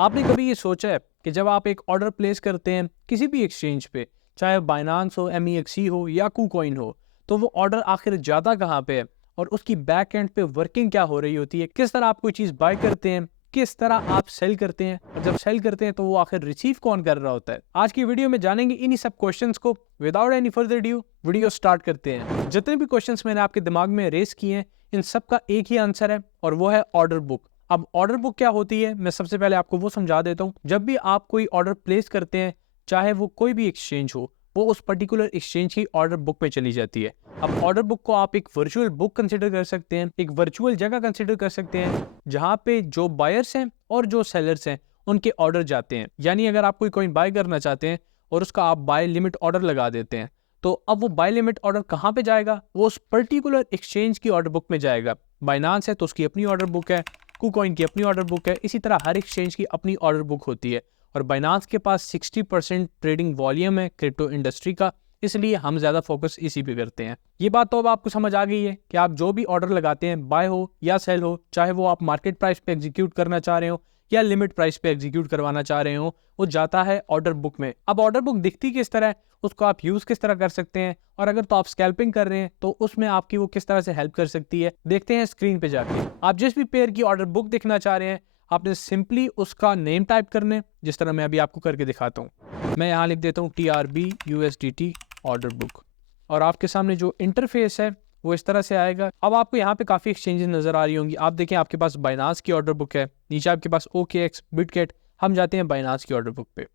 आपने कभी ये सोचा है कि जब आप एक ऑर्डर प्लेस करते हैं किसी भी एक्सचेंज पे, चाहे बाइनांस हो, MEXC हो या KuCoin हो, तो वो ऑर्डर आखिर जाता कहाँ पे है और उसकी बैक एंड पे वर्किंग क्या हो रही होती है? किस तरह आप कोई चीज़ बाय करते हैं, किस तरह आप सेल करते हैं, और जब सेल करते हैं तो वो आखिर रिसीव कौन कर रहा होता है? आज की वीडियो में जानेंगे इन्हीं सब क्वेश्चंस को। Without any further due video start करते हैं। जितने भी क्वेश्चंस मैंने आपके दिमाग में रेस किए हैं, इन सब का एक ही आंसर है और वो है ऑर्डर बुक। अब ऑर्डर बुक क्या होती है, मैं सबसे पहले आपको वो समझा देता हूँ। जब भी आप कोई ऑर्डर प्लेस करते हैं, चाहे वो कोई भी एक्सचेंज हो, वो उस पर्टिकुलर एक्सचेंज की ऑर्डर बुक में चली जाती है। अब ऑर्डर बुक को आप एक वर्चुअल बुक कंसिडर कर सकते हैं, एक वर्चुअल जगह कंसिडर कर सकते हैं, जहां पे जो बायर्स हैं और जो सेलर्स हैं उनके ऑर्डर जाते हैं। यानी अगर आप कोई कॉइन बाय करना चाहते हैं और उसका आप बाय लिमिट ऑर्डर लगा देते हैं, तो अब वो बाय लिमिट ऑर्डर कहाँ पे जाएगा? वो उस पर्टिकुलर एक्सचेंज की ऑर्डर बुक में जाएगा। बाइनांस है तो उसकी अपनी ऑर्डर बुक है, KuCoin की अपनी ऑर्डर बुक है, इसी तरह हर एक्सचेंज की अपनी ऑर्डर बुक होती है। और बाइनांस के पास 60% ट्रेडिंग वॉल्यूम है क्रिप्टो इंडस्ट्री का, इसलिए हम ज़्यादा फोकस इसी पे करते हैं। ये बात तो अब आपको समझ आ गई है कि आप जो भी ऑर्डर लगाते हैं, बाय हो या सेल हो, चाहे वो आप मार्केट प्राइस पे एग्जीक्यूट करना चाह रहे हो या लिमिट प्राइस पे एग्जीक्यूट करवाना चाह रहे हो, वो जाता है ऑर्डर बुक में। अब ऑर्डर बुक दिखती किस तरह है, उसको आप यूज़ किस तरह कर सकते हैं, और अगर तो आप स्कैल्पिंग कर रहे हैं तो उसमें आपकी वो किस तरह से हेल्प कर सकती है, देखते हैं स्क्रीन पे जाके। आप जिस भी पेयर की ऑर्डर बुक देखना चाह रहे हैं, आपने सिंपली उसका नेम टाइप करना है, जिस तरह मैं अभी आपको करके दिखाता हूँ। मैं यहाँ लिख देता हूँ TRB USDT ऑर्डर बुक, और आपके सामने जो इंटरफेस है वो इस तरह से आएगा। अब आपको यहाँ पे काफ़ी एक्सचेंजेस नज़र आ रही होंगी। आप देखें, आपके पास बाइनांस की ऑर्डर बुक है, नीचे आपके पास OKX, बिटगेट। हम जाते हैं बाइनांस की ऑर्डर बुक पे,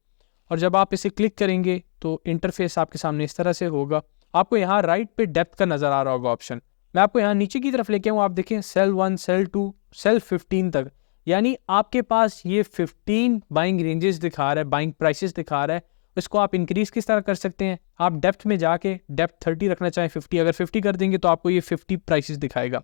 और जब आप इसे क्लिक करेंगे तो इंटरफेस आपके सामने इस तरह से होगा। आपको यहाँ राइट पे डेप्थ का नज़र आ रहा होगा ऑप्शन। मैं आपको यहाँ नीचे की तरफ लेके आऊँ, आप देखें सेल 1, सेल 2, सेल 15 तक, यानी आपके पास ये 15 बाइंग रेंजेस दिखा रहा है, बाइंग प्राइसेस दिखा रहा है। इसको आप इंक्रीज किस तरह कर सकते हैं? आप डेप्थ में जाके डेप्थ 30 रखना चाहें, 50, अगर 50 कर देंगे तो आपको ये 50 प्राइसेस दिखाएगा।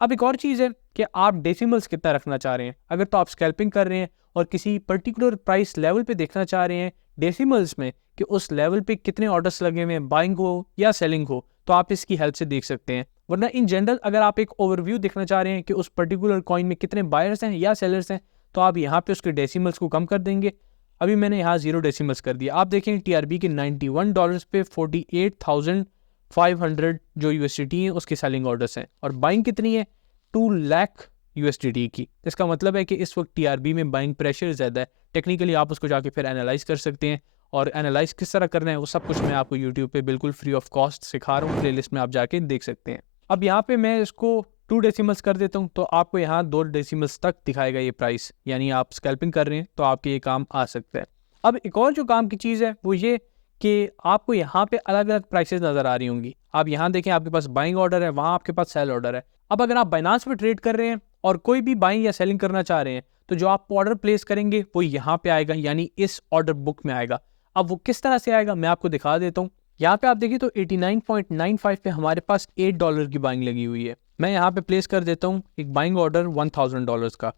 अब एक और चीज़ है कि आप डेसिमल्स कितना रखना चाह रहे हैं। अगर तो आप स्कैल्पिंग कर रहे हैं और किसी पर्टिकुलर प्राइस लेवल पे देखना चाह रहे हैं डेसिमल्स में कि उस लेवल पे कितने ऑर्डर्स लगे हुए हैं, बाइंग हो या सेलिंग हो, तो आप इसकी हेल्प से देख सकते हैं। वरना इन जनरल अगर आप एक ओवरव्यू देखना चाह रहे हैं कि उस पर्टिकुलर कॉइन में कितने बायर्स हैं या सेलर्स हैं, तो आप यहाँ पे उसके डेसिमल्स को कम कर देंगे। अभी मैंने यहाँ 0 डेसिमल्स कर दिया। आप देखें TRB के $91 पे 48,500 जो USDT है उसके सेलिंग ऑर्डर्स हैं, और बाइंग कितनी है? 2 लाख USDT की। इसका मतलब है कि इस वक्त TRB में बाइंग प्रेशर ज़्यादा है। टेक्निकली आप उसको जाके फिर एनालाइज कर सकते हैं, और एनालाइज किस तरह करना है वो सब कुछ मैं आपको यूट्यूब पे बिल्कुल फ्री ऑफ कॉस्ट सिखा रहा हूँ, प्लेलिस्ट में आप जाके देख सकते हैं। अब यहाँ पे मैं इसको 2 डेसिमल्स कर देता हूँ, तो आपको यहाँ 2 डेसिमल्स तक दिखाएगा ये प्राइस, यानी आप स्कैल्पिंग कर रहे हैं तो आपके ये काम आ सकता है। अब एक और जो काम की चीज़ है वो ये कि आपको यहाँ पे अलग अलग प्राइसेस नज़र आ रही होंगी। आप यहाँ देखें, आपके पास बाइंग ऑर्डर है, वहाँ आपके पास सेल ऑर्डर है। अब अगर आप बाइनांस पे ट्रेड कर रहे हैं और कोई भी बाइंग या सेलिंग करना चाह रहे हैं, तो जो आप ऑर्डर प्लेस करेंगे वो यहाँ पे आएगा, यानी इस ऑर्डर बुक में आएगा। अब वो किस तरह से आएगा मैं आपको दिखा देता हूँ। यहाँ पे आप देखिए तो 89.95 पे हमारे पास $8 की बाइंग लगी हुई है। मैं यहाँ पे प्लेस कर देता हूँ एक बाइंग ऑर्डर $1000 का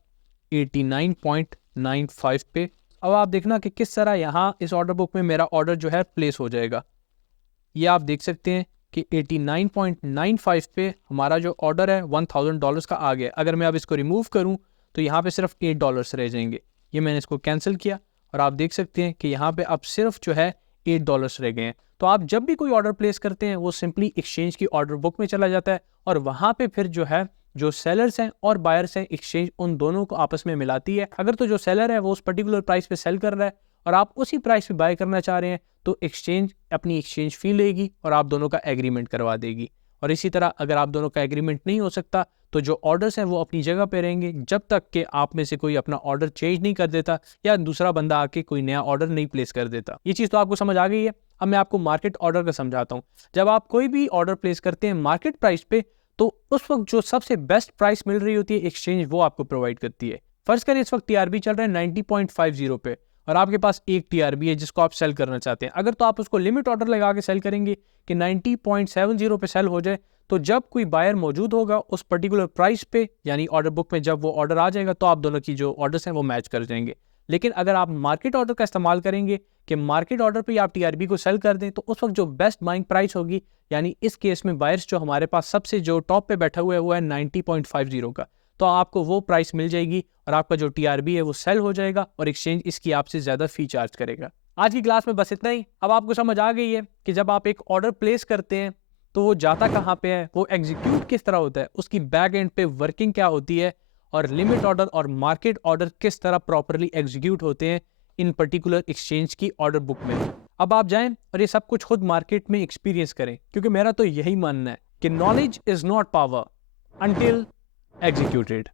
89.95 पे। अब आप देखना कि किस तरह यहाँ इस ऑर्डर बुक में मेरा ऑर्डर जो है प्लेस हो जाएगा। ये आप देख सकते हैं कि 89.95 पे हमारा जो ऑर्डर है $1000 का आ गया। अगर मैं अब इसको रिमूव करूं तो यहाँ पे सिर्फ $8 रह जाएंगे। ये मैंने इसको कैंसिल किया, और आप देख सकते हैं कि यहाँ पे अब सिर्फ जो है $8 रह गए हैं। तो आप जब भी कोई ऑर्डर प्लेस करते हैं वो सिंपली एक्सचेंज की ऑर्डर बुक में चला जाता है, और वहाँ पे फिर जो है जो सेलर्स हैं और बायर्स हैं, एक्सचेंज उन दोनों को आपस में मिलाती है। अगर तो जो सेलर है वो उस पर्टिकुलर प्राइस पे सेल कर रहा है और आप उसी प्राइस पे बाय करना चाह रहे हैं, तो एक्सचेंज अपनी एक्सचेंज फी लेगी और आप दोनों का एग्रीमेंट करवा देगी। और इसी तरह अगर आप दोनों का एग्रीमेंट नहीं हो सकता तो जो ऑर्डर्स हैं वो अपनी जगह पे रहेंगे, जब तक कि आप में से कोई अपना ऑर्डर चेंज नहीं कर देता या दूसरा बंदा आके कोई नया ऑर्डर नहीं प्लेस कर देता। ये चीज़ तो आपको समझ आ गई है। अब मैं आपको मार्केट ऑर्डर का समझाता हूँ। जब आप कोई भी ऑर्डर प्लेस करते हैं मार्केट प्राइस पे, तो उस वक्त जो सबसे बेस्ट प्राइस मिल रही होती है एक्सचेंज वो आपको प्रोवाइड करती है। फर्ज करें इस वक्त TRB चल रहा है 90.50 पे, और आपके पास एक TRB है जिसको आप सेल करना चाहते हैं। अगर तो आप उसको लिमिट ऑर्डर लगा के सेल करेंगे कि 90.70 पे सेल हो जाए, तो जब कोई बायर मौजूद होगा उस पर्टिकुलर प्राइस पे, यानी ऑर्डर बुक में जब वो ऑर्डर आ जाएगा, तो आप दोनों की जो ऑर्डर्स हैं वो मैच कर जाएंगे। लेकिन अगर आप मार्केट ऑर्डर का इस्तेमाल करेंगे कि मार्केट ऑर्डर पे आप TRB को सेल कर दें, तो उस वक्त जो बेस्ट बाइंग प्राइस होगी, यानी इस केस में बायर्स जो हमारे पास सबसे जो टॉप पे बैठा हुआ है वो है 90.50 का, तो आपको वो प्राइस मिल जाएगी और आपका जो TRB है वो सेल हो जाएगा और एक्सचेंज इसकी आपसे ज़्यादा फ़ी चार्ज करेगा। आज की क्लास में बस इतना ही। अब आपको समझ आ गई है कि जब आप एक ऑर्डर प्लेस करते हैं तो वो जाता कहाँ पे है, वो एग्जीक्यूट किस तरह होता है, उसकी बैक एंड पे वर्किंग क्या होती है, और लिमिट ऑर्डर और मार्केट ऑर्डर किस तरह प्रॉपरली एग्जीक्यूट होते हैं इन पर्टिकुलर एक्सचेंज की ऑर्डर बुक में। अब आप जाएं और ये सब कुछ खुद मार्केट में एक्सपीरियंस करें, क्योंकि मेरा तो यही मानना है कि knowledge is not power until executed.